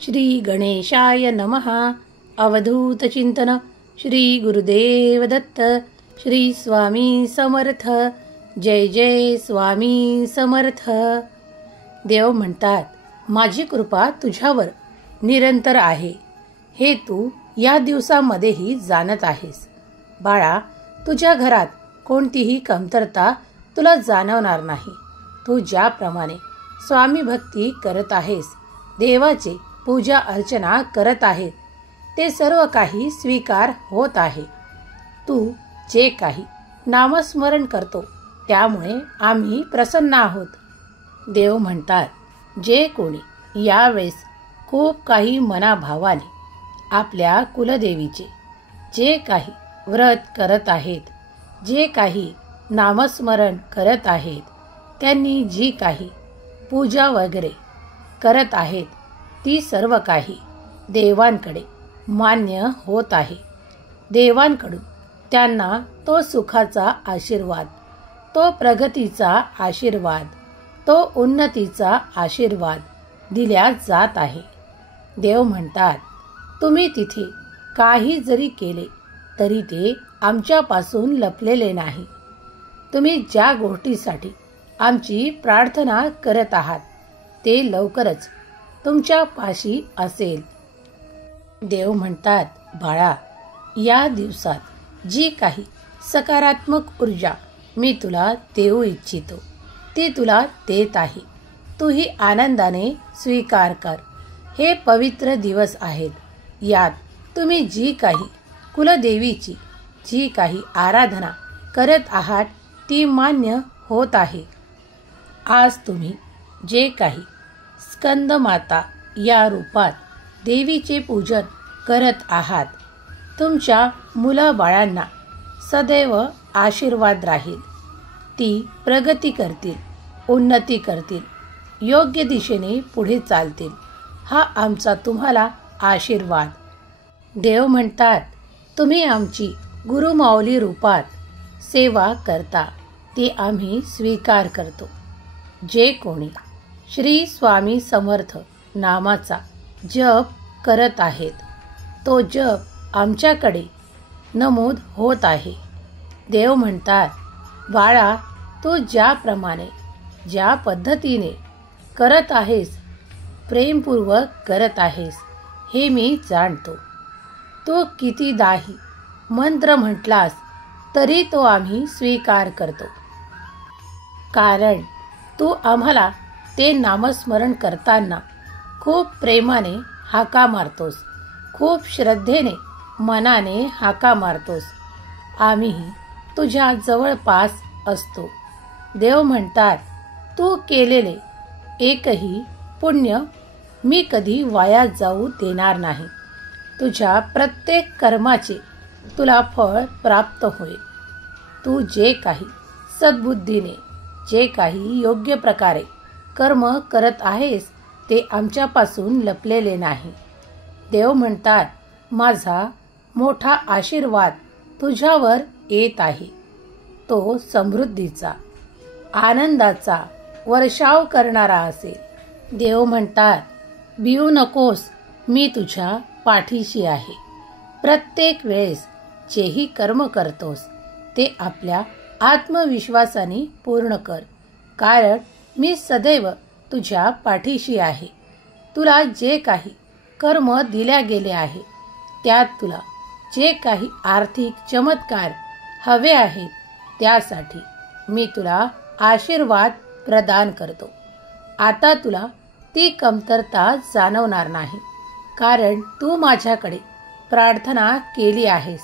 श्री गणेशाय नमः. अवधूत चिंतन. श्री गुरुदेव दत्त. श्री स्वामी समर्थ. जय जय स्वामी समर्थ. देव म्हणतात, माझी कृपा तुझ्यावर निरंतर आहे, हे तू या दिवसामध्येही जाणत आहेस. बाळा, तुझ्या घरात कोणतीही कमतरता तुला जाणवणार नाही. तू ज्याप्रमाणे स्वामी भक्ती करत आहेस, देवाचे पूजा अर्चना करत आहेत, ते सर्व काही स्वीकार होत आहे. तू जे काही नामस्मरण करतो त्यामुळे आम्ही प्रसन्न आहोत. देव म्हणतात, जे कोणी यावेळेस खूप काही मनाभावाने आपल्या कुलदेवीचे जे काही व्रत करत आहेत, जे काही नामस्मरण करत आहेत, त्यांनी जी काही पूजा वगैरे करत आहेत, ती सर्व काही देवांकडे मान्य होत आहे. देवांकडून त्यांना तो सुखाचा आशीर्वाद, तो प्रगतीचा आशीर्वाद, तो उन्नतीचा आशीर्वाद दिल्या जात आहे. देव म्हणतात, तुम्ही तिथे काही जरी केले तरी ते आमच्यापासून लपलेले नाही. तुम्ही ज्या गोष्टीसाठी आमची प्रार्थना करत आहात ते लवकरच तुमच्या पाशी असेल. देव म्हणतात, बाळा, या दिवसात जी काही सकारात्मक ऊर्जा मी तुला देऊ इच्छितो ती तुला देत आहे. तूही आनंदाने स्वीकार कर. हे पवित्र दिवस आहेत. यात तुम्ही जी काही कुलदेवीची जी काही आराधना करत आहात ती मान्य होत आहे. आज तुम्ही जे काही स्कंदमाता या रूपात देवीचे पूजन करत आहात, तुमच्या मुलाबाळांना सदैव आशीर्वाद राहील. ती प्रगती करतील, उन्नती करतील, योग्य दिशेने पुढे चालतील. हा आमचा तुम्हाला आशीर्वाद. देव म्हणतात, तुम्ही आमची गुरुमाऊली रूपात सेवा करता, ती आम्ही स्वीकार करतो. जे कोणी श्री स्वामी समर्थ नामाचा जप करत आहेत, तो जप आमच्याकडे नमूद होत आहे. देव म्हणतात, बाळा, तू ज्याप्रमाणे ज्या पद्धतीने करत आहेस, प्रेमपूर्वक करत आहेस, हे मी जाणतो. तू कितीदाही मंत्र म्हटलास तरी तो आम्ही स्वीकार करतो. कारण तू आम्हाला ते नामस्मरण करताना खूप प्रेमाने हाका मारतोस, खूप श्रद्धेने मनाने हाका मारतोस. आम्हीही तुझ्या जवळपास असतो. देव म्हणतात, तू केलेले एकही पुण्य मी कधी वाया जाऊ देणार नाही. तुझ्या प्रत्येक कर्माचे तुला फळ प्राप्त होईल. तू जे काही सद्बुद्धीने, जे काही योग्य प्रकारे कर्म करत आहेस ते आमच्यापासून लपलेले नाही. देव म्हणतात, माझा मोठा आशीर्वाद तुझ्यावर येत आहे. तो समृद्धीचा, आनंदाचा वर्षाव करणारा असेल. देव म्हणतात, भिवू नकोस, मी तुझ्या पाठीशी आहे. प्रत्येक वेळेस जेही कर्म करतोस ते आपल्या आत्मविश्वासाने पूर्ण कर. कारण मी सदैव तुझ्या पाठीशी आहे. तुला जे काही कर्म दिल्या गेले आहे, त्यात तुला जे काही आर्थिक चमत्कार हवे आहेत, त्यासाठी मी तुला आशीर्वाद प्रदान करतो. आता तुला ती कमतरता जाणवणार नाही. कारण तू माझ्याकडे प्रार्थना केली आहेस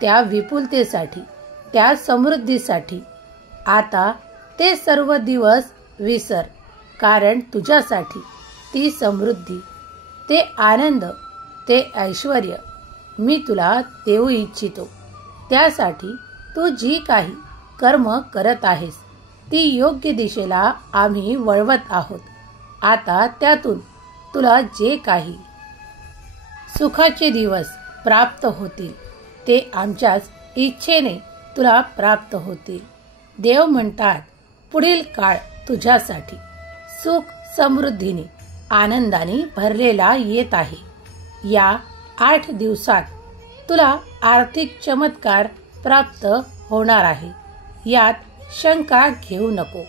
त्या विपुलतेसाठी, त्या समृद्धीसाठी. आता ते सर्व दिवस विसर. कारण तुझ्यासाठी ती समृद्धी, ते आनंद, ते ऐश्वर मी तुला देऊ इच्छितो. त्यासाठी तू जी काही कर्म करत आहेस ती योग्य दिशेला आम्ही वळवत आहोत. आता त्यातून तुला जे काही सुखाचे दिवस प्राप्त होतील ते आमच्याच इच्छेने तुला प्राप्त होतील. देव म्हणतात, पुढील काळ तुझ्यासाठी सुख समृद्धीने आनंदाने भरलेला येत आहे. या 8 दिवसात तुला आर्थिक चमत्कार प्राप्त होणार आहे. यात शंका घेऊ नको.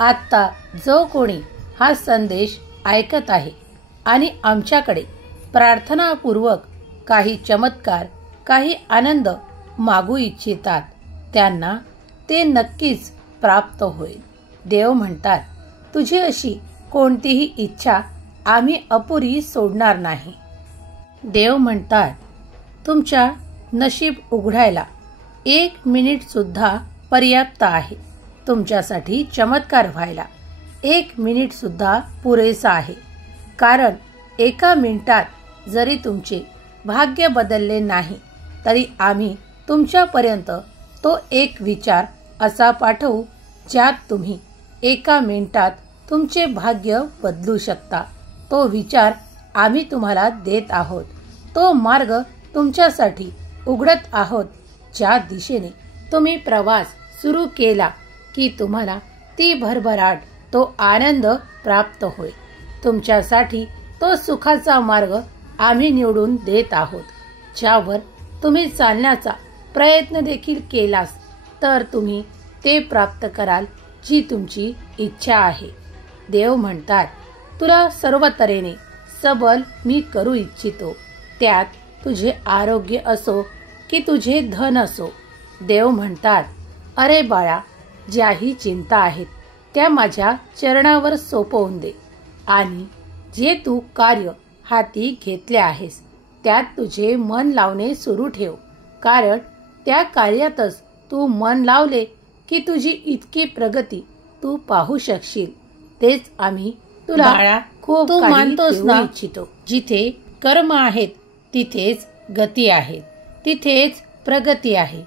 आत्ता जो कोणी हा संदेश ऐकत आहे आणि आमच्याकडे प्रार्थनापूर्वक काही चमत्कार, काही आनंद मागू इच्छितात, त्यांना ते नक्कीच प्राप्त होईल. देव म्हणतात, तुझी अशी कोणतीही इच्छा आम्ही अपुरी सोडणार नाही. देव म्हणतात, तुमच्या नशीब उघडायला 1 मिनिट सुद्धा पर्याप्त आहे. तुमच्यासाठी चमत्कार व्हायला 1 मिनिट सुद्धा पुरेसा आहे. कारण 1 मिनिटात जरी तुमचे भाग्य बदलले नाही तरी आम्ही तुमच्यापर्यंत तो एक विचार असा पाठवू ज्यात तुम्ही 1 मिनिटात तुमचे भाग्य बदलू शकता. तो विचार आम्ही तुम्हाला देत आहोत. तो मार्ग तुमच्यासाठी उघडत आहोत. ज्या दिशेने तुम्ही प्रवास सुरू केला की तुम्हाला ती भरभराट, तो आनंद प्राप्त होईल. तुमच्यासाठी तो सुखाचा मार्ग आम्ही निवडून देत आहोत. ज्यावर तुम्ही चालण्याचा प्रयत्न देखील केलास तर तुम्ही ते प्राप्त कराल जी तुमची इच्छा आहे. देव म्हणतात, तुला सर्व तऱ्हेने सबल मी करू इच्छितो. त्यात तुझे आरोग्य असो की तुझे धन असो. देव म्हणतात, अरे बाळा, ज्याही चिंता आहेत त्या माझ्या चरणावर सोपवून दे आणि जे तू कार्य हाती घेतले आहेस त्यात तुझे मन लावणे सुरू ठेव. कारण त्या कार्यातच तू मन लावले की तुझी इतकी प्रगती तू पाहू शकशील. तेच आम्ही तुला खूप तू मानतोस ना इच्छितो. जिथे कर्म आहेत तिथेच गती आहे, तिथेच प्रगती आहे.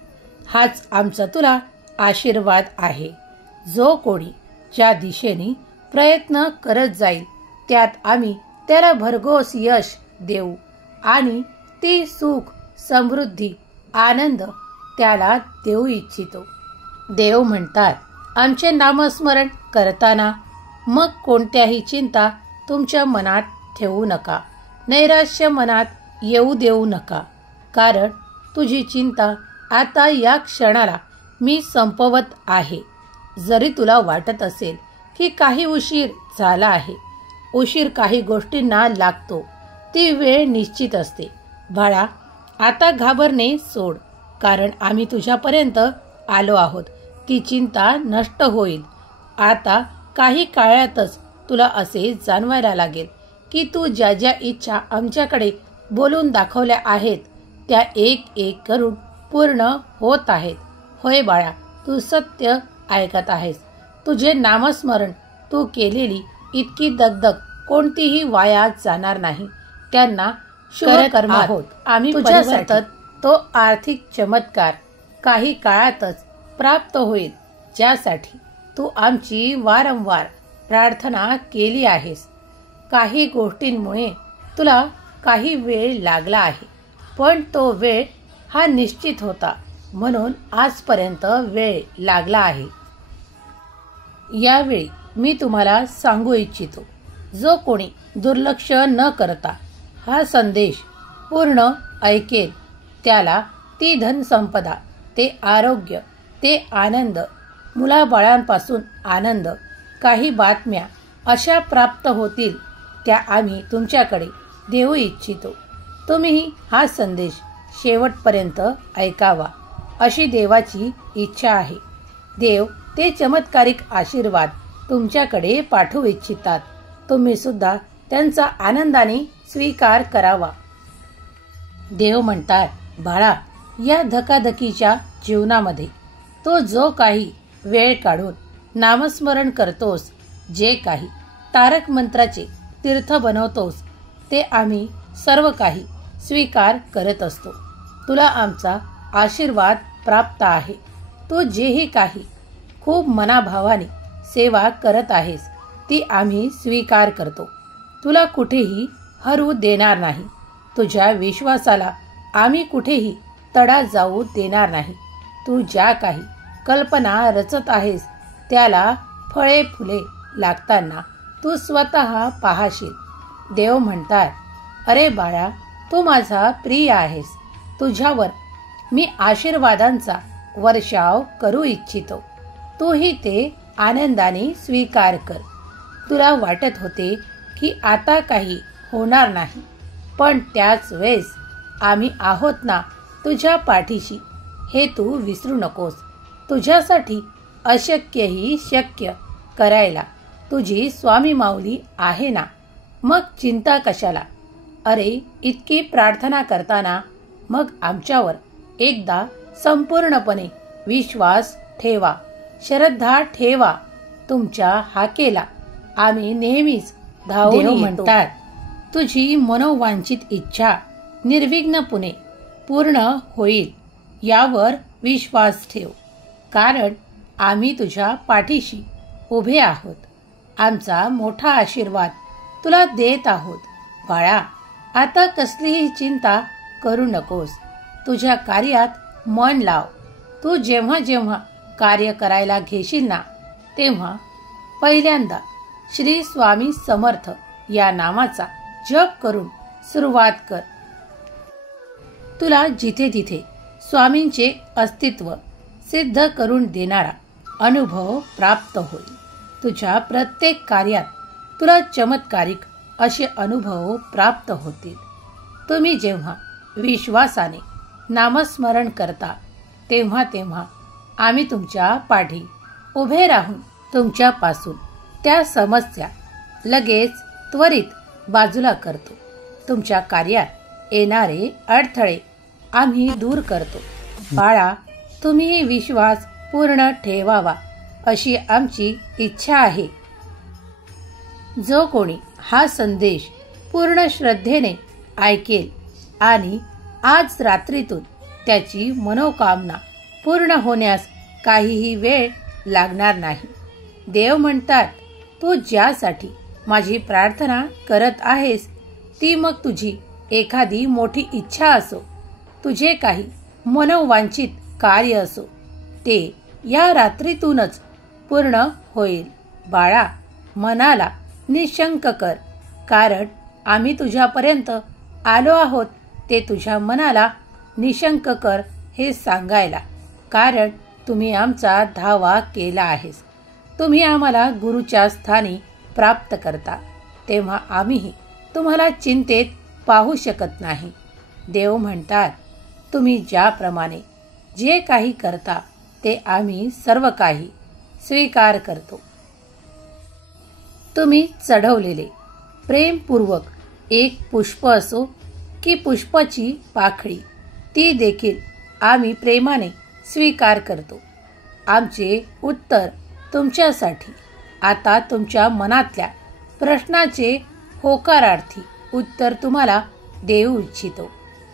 हाच आमचा तुला आशीर्वाद आहे. जो कोणी ज्या दिशेने प्रयत्न करत जाईल त्यात आम्ही त्याला भरघोस यश देऊ आणि ती सुख, समृद्धी, आनंद त्याला देऊ इच्छितो. देव म्हणतात, आमचे नामस्मरण करताना मग कोणत्याही चिंता तुमच्या मनात ठेवू नका. नैराश्य मनात येऊ देऊ नका. कारण तुझी चिंता आता या क्षणाला मी संपवत आहे. जरी तुला वाटत असेल की काही उशीर झाला आहे, उशीर काही गोष्टींना लागतो, ती वेळ निश्चित असते. बाळा, आता घाबरणे सोड. कारण आम्ही तुझ्यापर्यंत आलो आहोत. ती चिंता नष्ट होईल. आता काही काळातच तुला असे जाणवायला लागेल की तू ज्या ज्या इच्छा आमच्याकडे बोलून दाखवल्या आहेत त्या एक एक करून पूर्ण होत आहेत. होय बाळा, तू सत्य ऐकत आहेस. तुझे नामस्मरण तू केलेली इतकी दगदग कोणतीही वाया जाणार नाही. त्यांना शुभ कर्म आहोत आम्ही तुझ्यासाठी. तो आर्थिक चमत्कार काही काळातच प्राप्त होईल ज्यासाठी तू आमची वारंवार प्रार्थना केली आहेस. काही गोष्टींमुळे तुला काही वेळ लागला आहे, पण तो वेळ हा निश्चित होता म्हणून आजपर्यंत वेळ लागला आहे. यावेळी मी तुम्हाला सांगू इच्छितो, जो कोणी दुर्लक्ष न करता हा संदेश पूर्ण ऐकेल त्याला ती धनसंपदा, ते आरोग्य, ते आनंद, मुलाबाळांपासून आनंद, काही बातम्या अशा प्राप्त होतील त्या आम्ही तुमच्याकडे देऊ इच्छितो. तुम्ही हा संदेश शेवटपर्यंत ऐकावा अशी देवाची इच्छा आहे. देव ते चमत्कारिक आशीर्वाद तुमच्याकडे पाठवू इच्छितात. तुम्ही सुद्धा त्यांचा आनंदाने स्वीकार करावा. देव म्हणतात, बाळा, या धकाधकीच्या जीवनामध्ये तो जो काही वेळ काढून नामस्मरण करतोस, जे काही तारक मंत्राचे तीर्थ बनवतोस, ते आम्ही सर्व काही स्वीकार करत असतो. तुला आमचा आशीर्वाद प्राप्त आहे. तू जेही काही खूप मनाभावाने सेवा करत आहेस ती आम्ही स्वीकार करतो. तुला कुठेही हरू देणार नाही. तुझ्या विश्वासाला आम्ही कुठेही तडा जाऊ देणार नाही. तू ज्या काही कल्पना रचत आहेस त्याला फळे फुले लागताना तू स्वतः पाहशील. देव म्हणतात, अरे बाळा, तू माझा प्रिय आहेस. तुझ्यावर मी आशीर्वादांचा वर्षाव करू इच्छितो. तूही ते आनंदाने स्वीकार कर. तुला वाटत होते की आता काही होणार नाही, पण त्याच वेळेस आम्ही आहोत ना तुझ्या पाठीशी, हे तू विसरू नकोस. तुझ्यासाठी अशक्यही शक्य करायला तुझी स्वामी माऊली आहे ना, मग चिंता कशाला. अरे, इतकी प्रार्थना करताना मग आमच्यावर एकदा संपूर्णपणे विश्वास ठेवा, श्रद्धा ठेवा. तुमच्या हाकेला आम्ही नेहमीच धावून येतो. म्हणतात, तुझी मनोवांछित इच्छा निर्विघ्नपणे पूर्ण होईल यावर विश्वास ठेव, कारण आम्ही तुझ्या पाठीशी उभे आहोत. आमचा मोठा आशीर्वाद तुला देत आहोत. बाळा, आता कसलीही चिंता करू नकोस. तुझ्या कार्यात मन लाव. तू जेव्हा जेव्हा कार्य करायला घेशील ना, तेव्हा पहिल्यांदा श्री स्वामी समर्थ या नामाचा जप करून सुरुवात कर. तुला जिथे जिथे स्वामींचे अस्तित्व सिद्ध करून देणारा अनुभव प्राप्त होईल. तुझ्या प्रत्येक कार्यात तुला चमत्कारिक असे अनुभव प्राप्त होतील. तुम्ही जेव्हा विश्वासाने नामस्मरण करता, तेव्हा तेव्हा आम्ही तुमच्या पाठी उभे राहून तुमच्यापासून त्या समस्या लगेच त्वरित बाजूला करतो. तुमच्या कार्यात येणारे अडथळे आम्ही दूर करतो. बाळा, तुम्ही विश्वास पूर्ण ठेवावा अशी आमची इच्छा आहे. जो कोणी हा संदेश पूर्ण श्रद्धेने ऐकेल आणि आज रात्रीतून त्याची मनोकामना पूर्ण होण्यास काहीही वेळ लागणार नाही. देव म्हणतात, तू ज्यासाठी माझी प्रार्थना करत आहेस, ती मग तुझी एखादी मोठी इच्छा असो, तुझे काही मनोवांछित कार्य असो, ते या रात्रीतूनच पूर्ण होईल. बाळा, मनाला निशंक कर, कारण आम्ही तुझ्यापर्यंत आलो आहोत ते तुझ्या मनाला निशंक कर हे सांगायला, कारण तुम्ही आमचा धावा केला आहेस. तुम्ही आम्हाला गुरुच्या स्थानी प्राप्त करता, तेव्हा आम्हीही तुम्हाला चिंतेत पाहू शकत नाही. देव म्हणतात, तुम्ही ज्याप्रमाणे जे काही करता ते आम्ही सर्व काही स्वीकार करतो. तुम्ही चढवलेले प्रेमपूर्वक एक पुष्प असो की पुष्पाची पाकळी, ती देखील आम्ही प्रेमाने स्वीकार करतो. आमचे उत्तर तुमच्यासाठी. आता तुमच्या मनातल्या प्रश्नाचे होकारार्थी उत्तर तुम्हाला देऊ इच्छितो.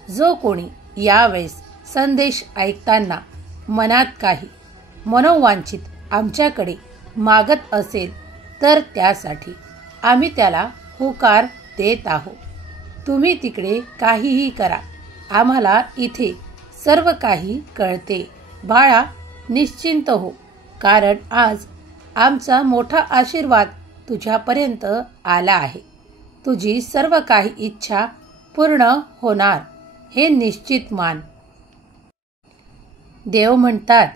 जो कोणी यावेळेस संदेश ऐकताना मनात काही मनोवांछित आमच्याकडे मागत असेल, तर त्यासाठी आम्ही त्याला होकार देत आहोत. तुम्ही तिकडे काहीही करा, आम्हाला इथे सर्व काही कळते. बाळा, निश्चिंत हो, कारण आज आमचा मोठा आशीर्वाद तुझ्यापर्यंत आला आहे. तुझी सर्व काही इच्छा पूर्ण होणार हे निश्चित मान. देव म्हणतात,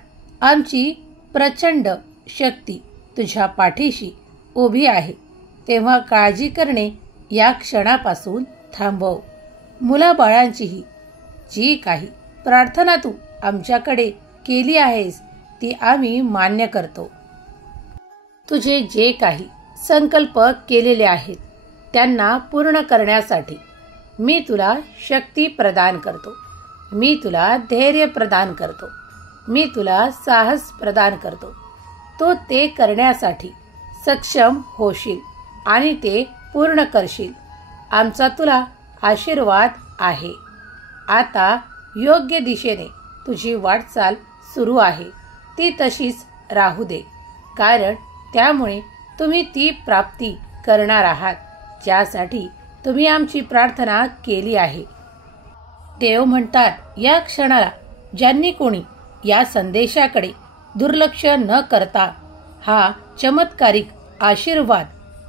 आमची प्रचंड शक्ती तुझ्या पाठीशी उभी आहे, तेव्हा काळजी करणे या क्षणापासून थांबव. मुलाबाळांचीही जी काही प्रार्थना तू आमच्याकडे केली आहेस, ती आम्ही मान्य करतो. तुझे जे काही संकल्प केलेले आहेत त्यांना पूर्ण करण्यासाठी मी तुला शक्ती प्रदान करतो. मी तुला धैर्य प्रदान करतो. मी तुला साहस प्रदान करतो. तो ते करण्यासाठी सक्षम होशील आणि ते पूर्ण करशील. आमचा तुला आशीर्वाद आहे. आता योग्य दिशेने तुझी वाटचाल सुरू आहे, ती तशीच राहू दे, कारण त्यामुळे तुम्ही ती प्राप्ती करणार आहात ज्यासाठी तुम्ही आमची प्रार्थना केली आहे. देव म्हणतात, या क्षणाला ज्यांनी कोणी या संदेशाकडे दुर्लक्ष न करता हा चमत्कारिक आशीर्वाद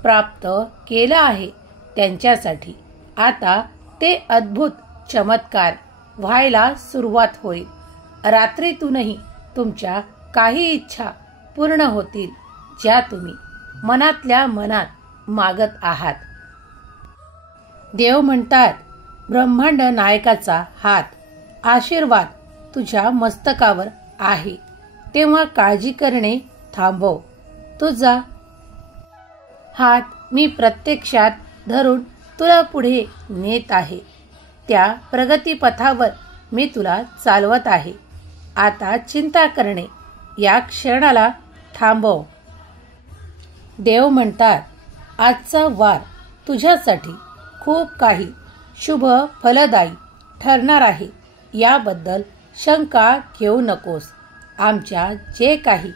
प्राप्त केलं आहे त्यांच्यासाठी आता ते अद्भुत चमत्कार व्हायला सुरुवात होईल. रात्रीतूनही तुमच्या काही इच्छा पूर्ण होतील ज्या तुम्ही मनातल्या मनात मागत आहात. देव म्हणतात, ब्रह्मांड नायकाचा हात आशीर्वाद तुझ्या मस्तकावर आहे, तेव्हा काळजी करणे थांबव. तुझा हात मी प्रत्यक्षात धरून तुला पुढे नेत आहे. त्या प्रगतीपथावर मी तुला चालवत आहे. आता चिंता करणे या क्षणाला थांबव. देव म्हणतात, आजचा वार तुझ्यासाठी खूप काही शुभ फलदायी ठरणार आहे. याबद्दल शंका घेऊ नकोस. आमच्या जे काही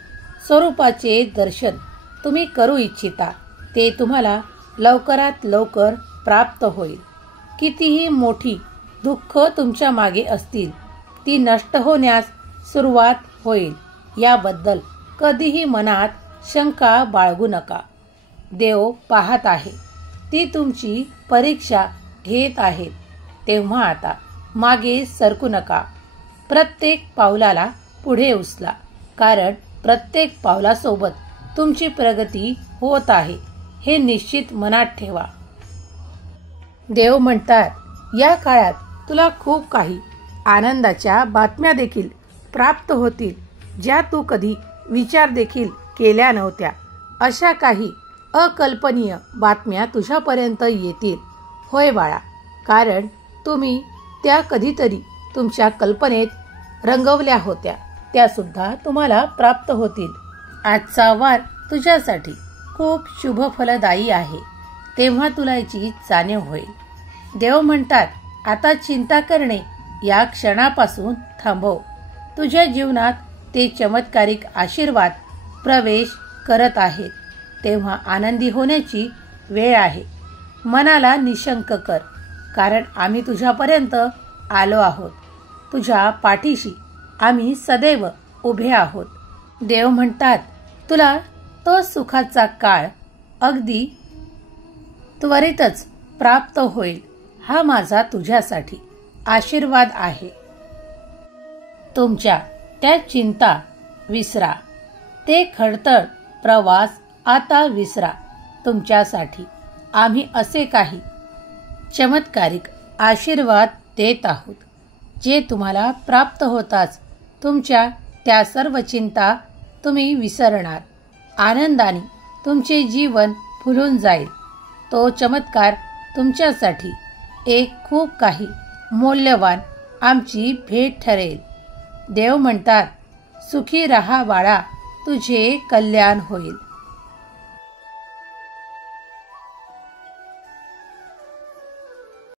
स्वरूपाचे दर्शन तुम्ही करू इच्छिता ते तुम्हाला लवकरात लवकर प्राप्त होईल. कितीही मोठी दुःख तुमच्या मागे असतील ती नष्ट होण्यास सुरुवात होईल. याबद्दल कधीही मनात शंका बाळगू नका. देव पाहत आहे, ती तुमची परीक्षा घेत आहेत. तेव्हा आता मागे सरकू नका. प्रत्येक पावलाला पुढे उचला, कारण प्रत्येक पावलासोबत तुमची प्रगती होत आहे हे निश्चित मनात ठेवा. देव म्हणतात, या काळात तुला खूप काही आनंदाच्या बातम्या देखील प्राप्त होतील ज्या तू कधी विचार देखील केल्या नव्हत्या. अशा काही अकल्पनीय बातम्या तुझ्यापर्यंत येतील. होय बाळा, कारण तुम्ही त्या कधीतरी तुमच्या कल्पनेत रंगवल्या होत्या त्या सुद्धा तुम्हाला प्राप्त होतील. आजचा वार तुझ्यासाठी खूप शुभफलदायी आहे, तेव्हा तुला याची जाणीव होईल. देव म्हणतात, आता चिंता करणे या क्षणापासून थांबव. तुझ्या जीवनात ते चमत्कारिक आशीर्वाद प्रवेश करत आहेत, तेव्हा आनंदी होण्याची वेळ आहे. मनाला निशंक कर, कारण आम्ही तुझ्यापर्यंत आलो आहोत. तुझ्या पाठीशी आम्ही सदैव उभे आहोत. देव म्हणतात, तुला तो सुखाचा काळ अगदी त्वरितच प्राप्त होईल. हा माझा तुझ्यासाठी आशीर्वाद आहे. तुमच्या त्या चिंता विसरा. ते खडतर प्रवास आता विसरा. तुमच्यासाठी आम्ही असे काही चमत्कारिक आशीर्वाद देत आहोत जे तुम्हाला प्राप्त होताच तुमच्या त्या सर्व चिंता तुम्ही विसरणार. आनंदाने तुमचे जीवन फुलून जाईल. तो चमत्कार तुमच्यासाठी एक खूप काही मौल्यवान आमची भेट ठरेल. देव म्हणतात, सुखी रहा बाळा, तुझे कल्याण होईल.